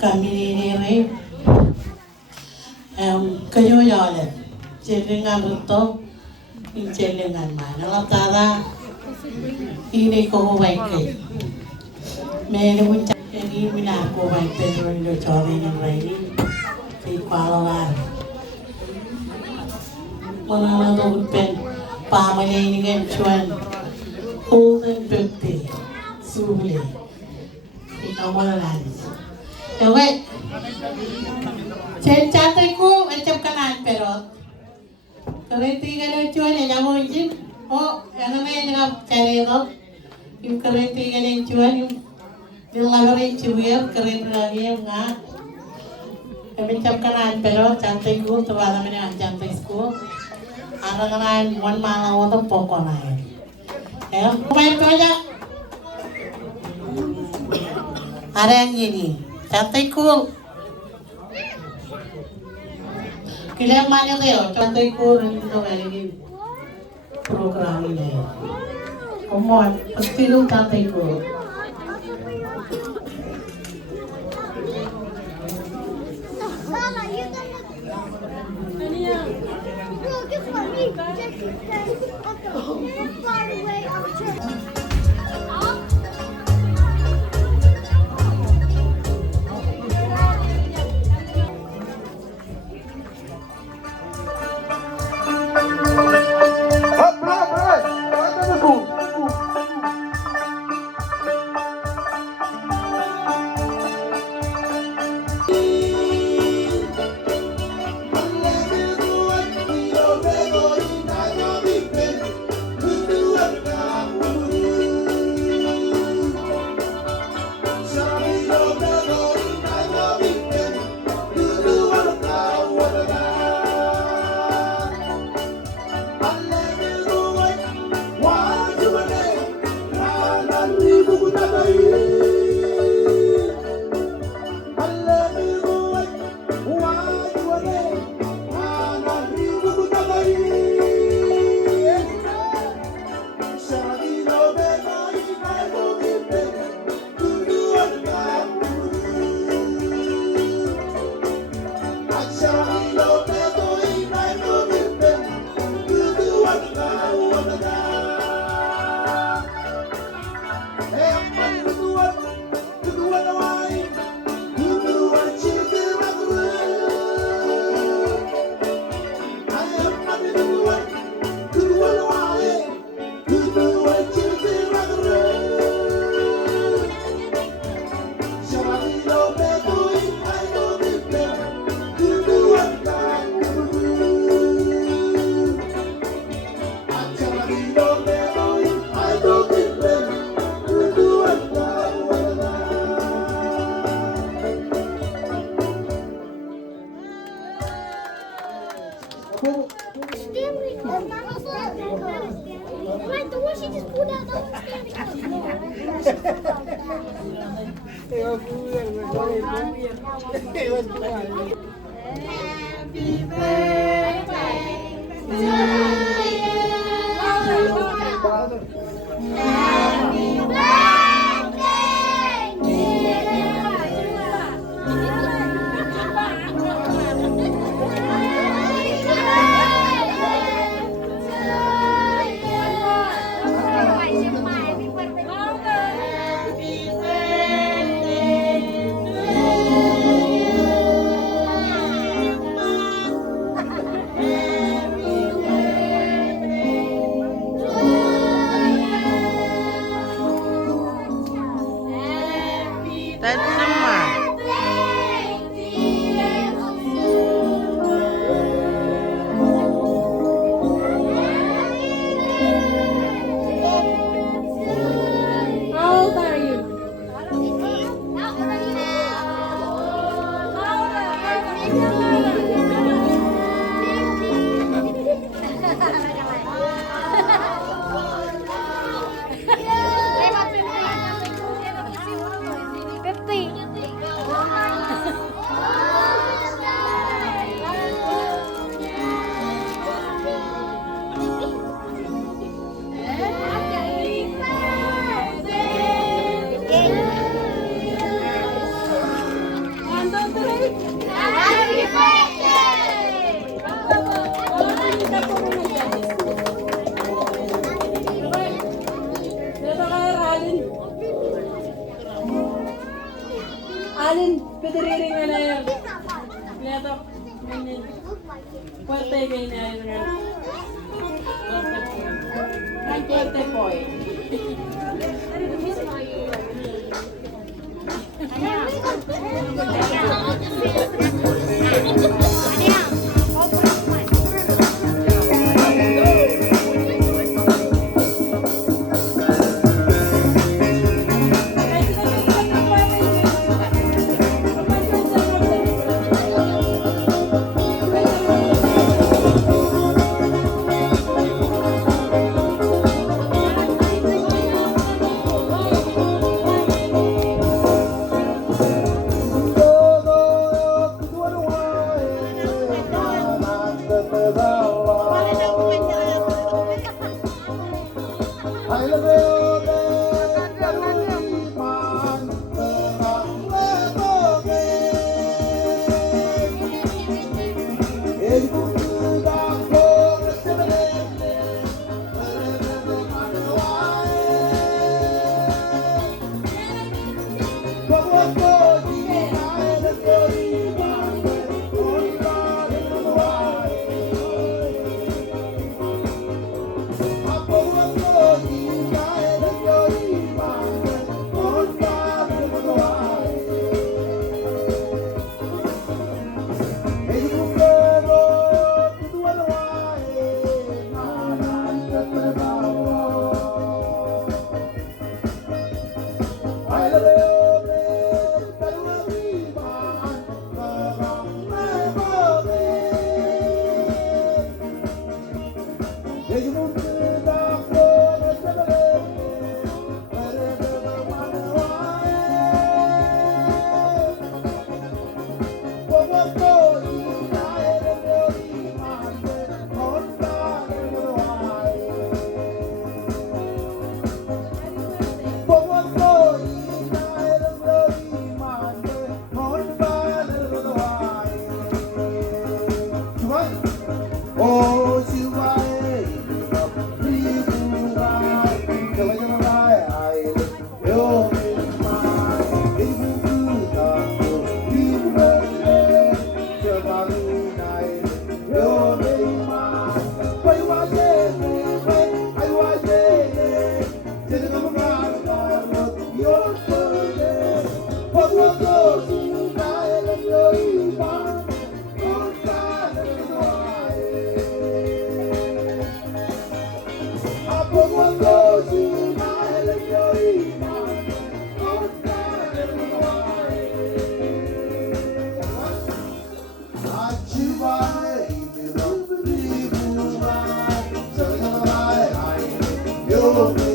kami ni rein kayo yalan jelingan ruto jelingan mana latara ini ko baik mere pun ini mina ko baik pero ndo chori ni rein di kuala mana tu pen pamane ini kan cuan Golden birthday Jubilee ikaw mo na lang okay cantik ko macam kanan perot kereti kan cuan yang jamu izin oh yang namanya yang cari itu yung kereti kan yang cuan yung dilagarin cubiar keren lagi yang nggak macam kanan perot cantik ko tuwa namin yang cantik ko arang-arang one malang untuk pokok naik main tu aja. Ada yang gini, cantik cool. Kalian mana tu? Cantik cool ini tu lagi program ini. Komod, pasti lu cantik cool. Wait, the one she just pulled out, that one's standing. Happy birthday to you. Happy birthday, dear. Alin, pwede nga na yun. Lihat ini fuerte kayo na yun nga. Fuerte po eh. Jubilee.